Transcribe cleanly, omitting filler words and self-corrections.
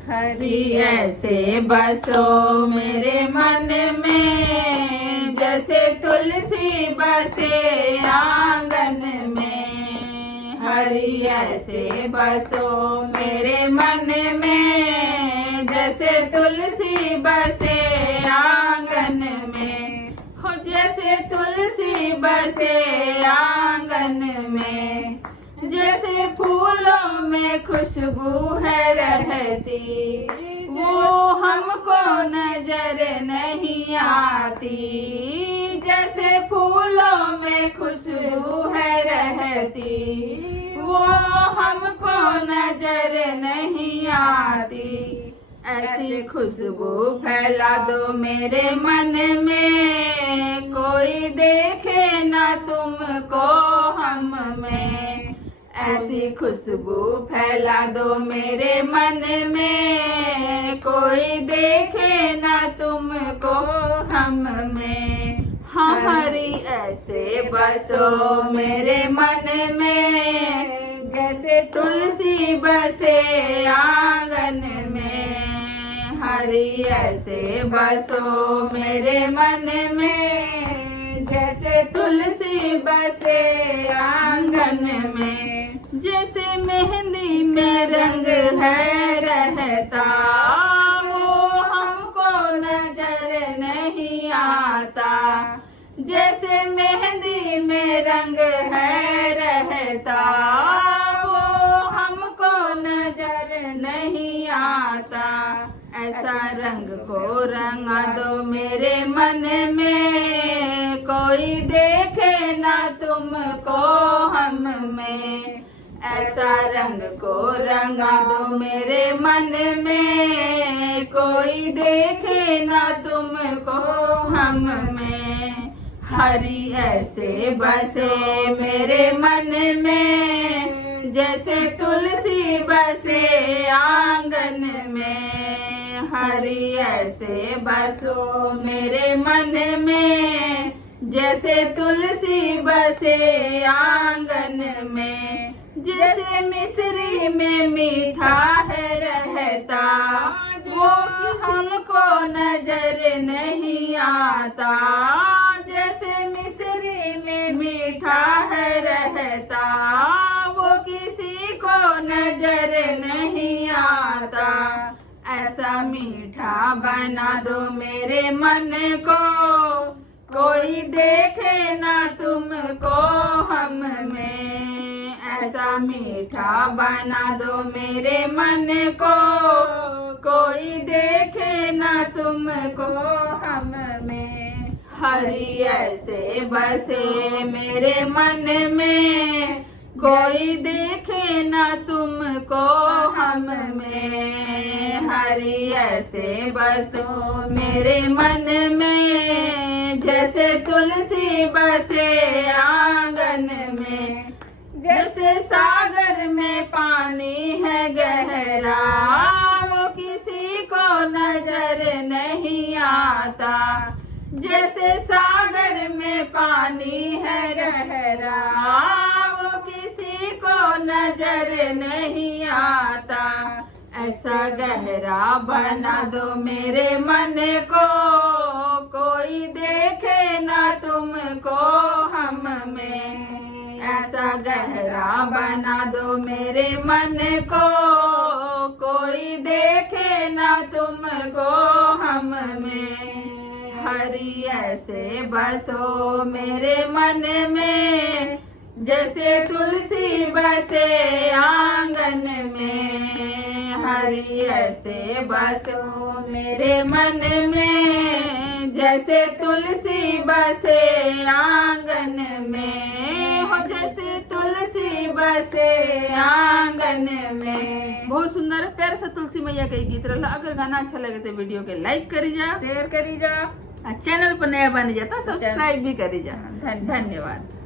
हरि ऐसे बसो मेरे मन में, जैसे तुलसी बसे आंगन में। हरि ऐसे बसो मेरे मन में, जैसे तुलसी बसे आंगन में। हो जैसे तुलसी बसे आंगन में, जैसे फूलों में खुशबू है रहती, वो हमको नजर नहीं आती। जैसे फूलों में खुशबू है रहती, वो हमको नजर नहीं आती। ऐसी खुशबू फैला दो मेरे मन में, कोई देखे ना तुमको हम में। ऐसी खुशबू फैला दो मेरे मन में, कोई देखे ना तुमको हम में। हरि ऐसे बसो मेरे मन में, जैसे तुलसी बसे आंगन में। हरि ऐसे बसो मेरे मन में, जैसे तुलसी बसे आंगन में। जैसे मेहंदी में रंग है रहता, वो हमको नजर नहीं आता। जैसे मेहंदी में रंग है रहता, वो हमको नजर नहीं आता। ऐसा रंग को रंगा दो मेरे मन में, कोई देखे ना तुमको हम में। ऐसा रंग को रंगा दो मेरे मन में, कोई देखे ना तुमको हम में। हरि ऐसे बसे मेरे मन में, जैसे तुलसी बसे आंगन में। हरि ऐसे बसो मेरे मन में, जैसे तुलसी बसे आंगन में। जैसे मिश्री में मीठा है रहता, वो हमको नजर नहीं आता। जैसे मिश्री में मीठा है रहता, वो किसी को नजर नहीं आता। ऐसा मीठा बना दो मेरे मन को, कोई देखे ना तुमको हम में। ऐसा मीठा बना दो मेरे मन को, कोई देखे ना तुमको हम में। हरि ऐसे बसे मेरे मन में, कोई देखे ना तुमको हम में। हरि ऐसे बसो मेरे मन में, जैसे तुलसी बसे आंगन में। जैसे सागर में पानी है गहरा, वो किसी को नजर नहीं आता। जैसे सागर में पानी है गहरा, वो किसी को नजर नहीं आता। ऐसा गहरा बना दो मेरे मन को, कोई देखे ना तुमको हम में। ऐसा गहरा बना दो मेरे मन को, कोई देखे ना तुमको हम में। हरि ऐसे बसो मेरे मन में, जैसे तुलसी बसे आंगन में। हरि ऐसे बसो मेरे मन में, जैसे तुलसी बसे आंगन में। हो जैसे तुलसी बसे आंगन में। बहुत सुंदर प्यार से तुलसी मैया के गीत रहा। अगर गाना अच्छा लगे तो वीडियो के लाइक करी जा, शेयर करी जा, चैनल पर नया बन जाता सब्सक्राइब भी करी जा। धन्यवाद।